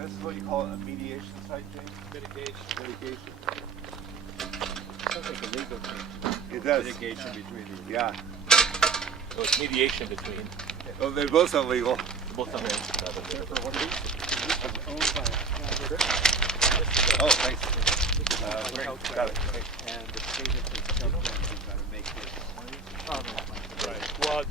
And this is what you call a mediation site, James? Mitigation. Sounds like a legal thing. It does. Mitigation between the Yeah. So it's mediation between. Well, they both sound legal. Both of them. Oh, thanks. great. Got it. and the state of the sometimes you've got to make this. Right. Well,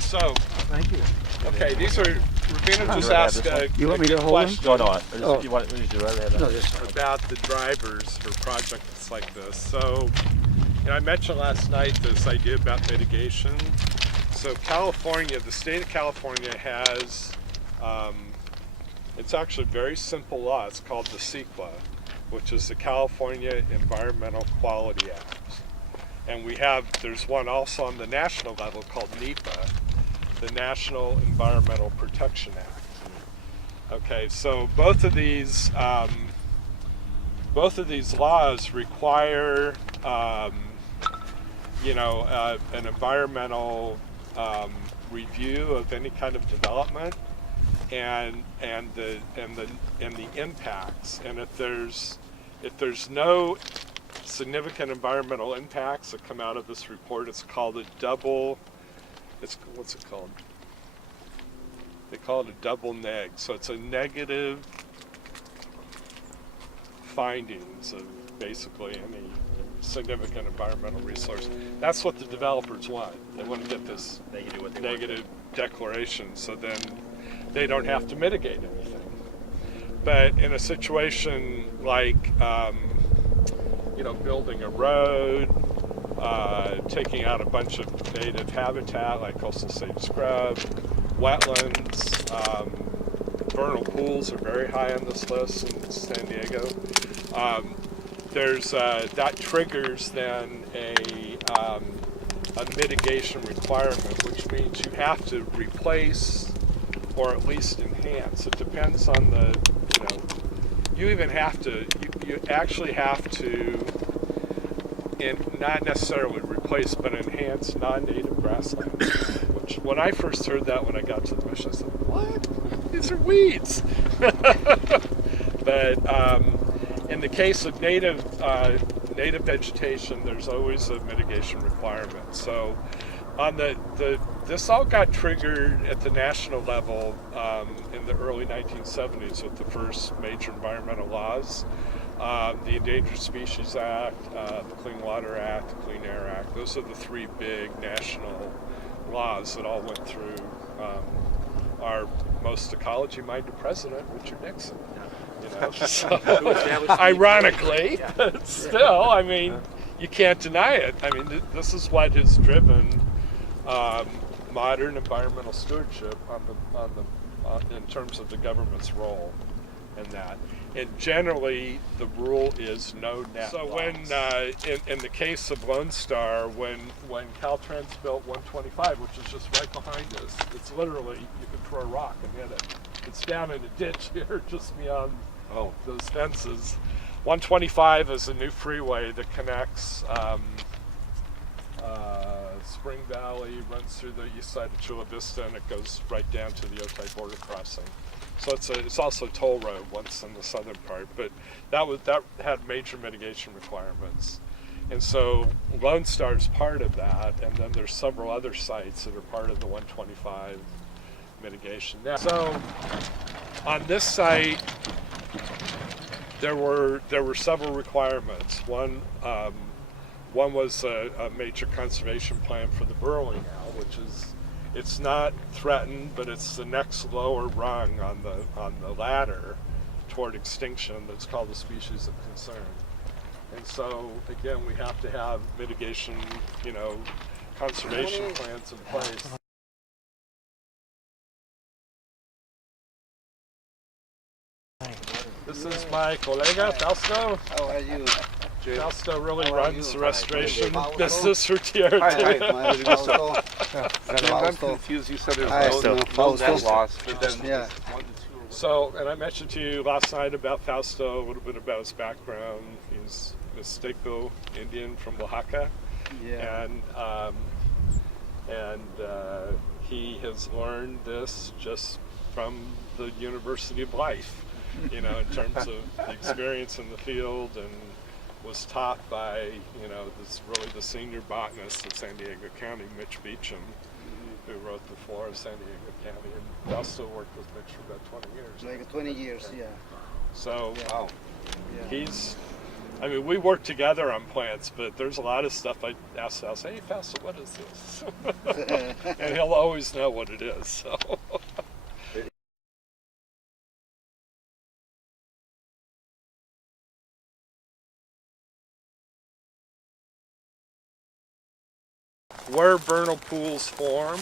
so Thank you. okay, these are Rufino just asked You want me to hold question them? No. You want me to rather have no, about the drivers for projects like this. So, I mentioned last night this idea about mitigation. So California, the state of California has, it's actually a very simple law. It's called the CEQA, which is the California Environmental Quality Act. And there's one also on the national level called NEPA, the National Environmental Protection Act. Okay, so both of these laws require, an environmental review of any kind of development and the impacts. And if there's no significant environmental impacts that come out of this report, it's called what's it called? They call it a double neg. So it's a negative findings of basically any significant environmental resource. That's what the developers want. They want to get this negative declaration, so then they don't have to mitigate anything. But in a situation like building a road, taking out a bunch of native habitat like coastal sage scrub, wetlands, vernal pools are very high on this list in San Diego. That triggers then a mitigation requirement, which means you have to replace or at least enhance. It depends on you actually have to, and not necessarily replace, but enhance non-native grasslands. Which, when I first heard that when I got to the mission, I said, what? These are weeds. But in the case of native vegetation, there's always a mitigation requirement. So on this all got triggered at the national level in the early 1970s with the first major environmental laws. The Endangered Species Act, the Clean Water Act, the Clean Air Act. Those are the three big national laws that all went through our most ecology-minded president, Richard Nixon. So, ironically, but still, you can't deny it. This is what has driven modern environmental stewardship in terms of the government's role in that. And generally, the rule is no net So loss. when, In the case of Lone Star, when Caltrans built 125, which is just right behind us, it's literally, you could throw a rock and hit it. It's down in a ditch here, just beyond those fences. 125 is a new freeway that connects Spring Valley, runs through the east side of Chula Vista, and it goes right down to the Otay border crossing. So it's also a toll road once in the southern part, but that had major mitigation requirements. And so Lone Star is part of that, and then there's several other sites that are part of the 125 mitigation. Now, so on this site, there were several requirements. One was a major conservation plan for the burrowing owl, which is, it's not threatened, but it's the next lower rung on the ladder toward extinction. That's called the species of concern. And so again, we have to have mitigation, conservation plans in place. This is my colega, Fausto. How are you? Fausto really How are runs you? the restoration Fausto? business for TRT. I'm confused. You said there's no net loss. But then Yeah. So, and I mentioned to you last night about Fausto, a little bit about his background. He's Mixteco Indian from Oaxaca. Yeah. And he has learned this just from the University of Life, in terms of the experience in the field, and was taught by, the senior botanist of San Diego County, Mitch Beecham, who wrote the Flora of San Diego County, and also worked with Mitch for about 20 years. Like 20 years, yeah. So Wow. Yeah. we work together on plants, but there's a lot of stuff I ask Fausto, hey Fausto, what is this? And he'll always know what it is. So. Where vernal pools form,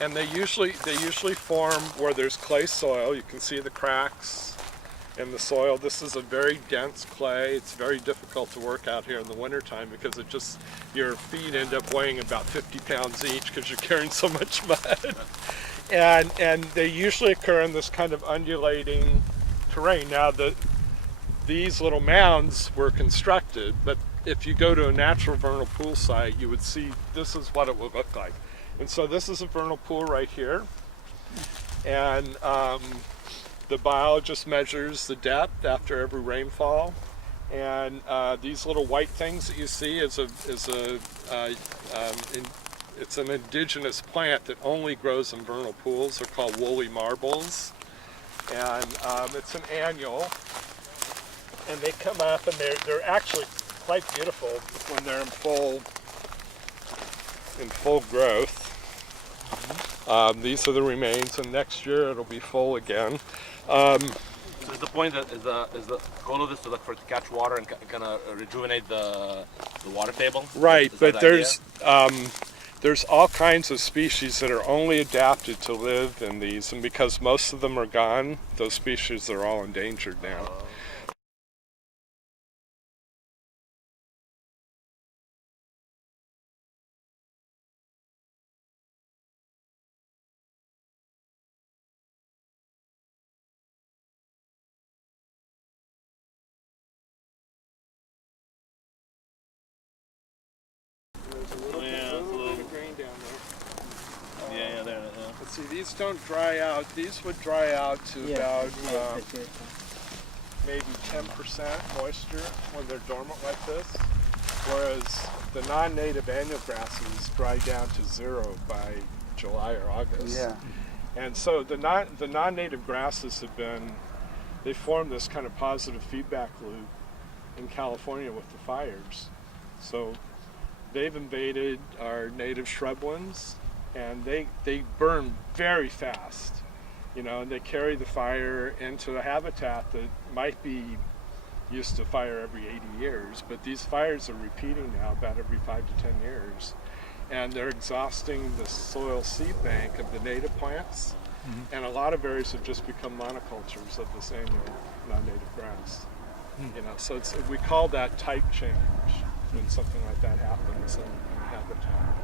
and they usually form where there's clay soil. You can see the cracks in the soil. This is a very dense clay. It's very difficult to work out here in the wintertime because your feet end up weighing about 50 pounds each because you're carrying so much mud. And they usually occur in this kind of undulating terrain. Now these little mounds were constructed, but if you go to a natural vernal pool site, you would see this is what it would look like. And so this is a vernal pool right here. And the biologist measures the depth after every rainfall. And these little white things that you see it's an indigenous plant that only grows in vernal pools. They're called woolly marbles. And it's an annual. And they come up, and they're actually quite beautiful when they're in full growth. These are the remains, and next year it'll be full again. So is the point that is the goal of this to catch water and kind of rejuvenate the water table? Right, Is but that the idea? there's all kinds of species that are only adapted to live in these, and because most of them are gone, those species are all endangered now. Yeah, there. Let's see, these don't dry out. These would dry out to about maybe 10% moisture when they're dormant like this, whereas the non-native annual grasses dry down to 0 by July or August. Yeah. And so the non-native grasses they formed this kind of positive feedback loop in California with the fires. So they've invaded our native shrublands, and they burn very fast, and they carry the fire into a habitat that might be used to fire every 80 years, but these fires are repeating now about every 5 to 10 years. And they're exhausting the soil seed bank of the native plants, and a lot of areas have just become monocultures of this annual non-native grass. So we call that type change when something like that happens in a habitat.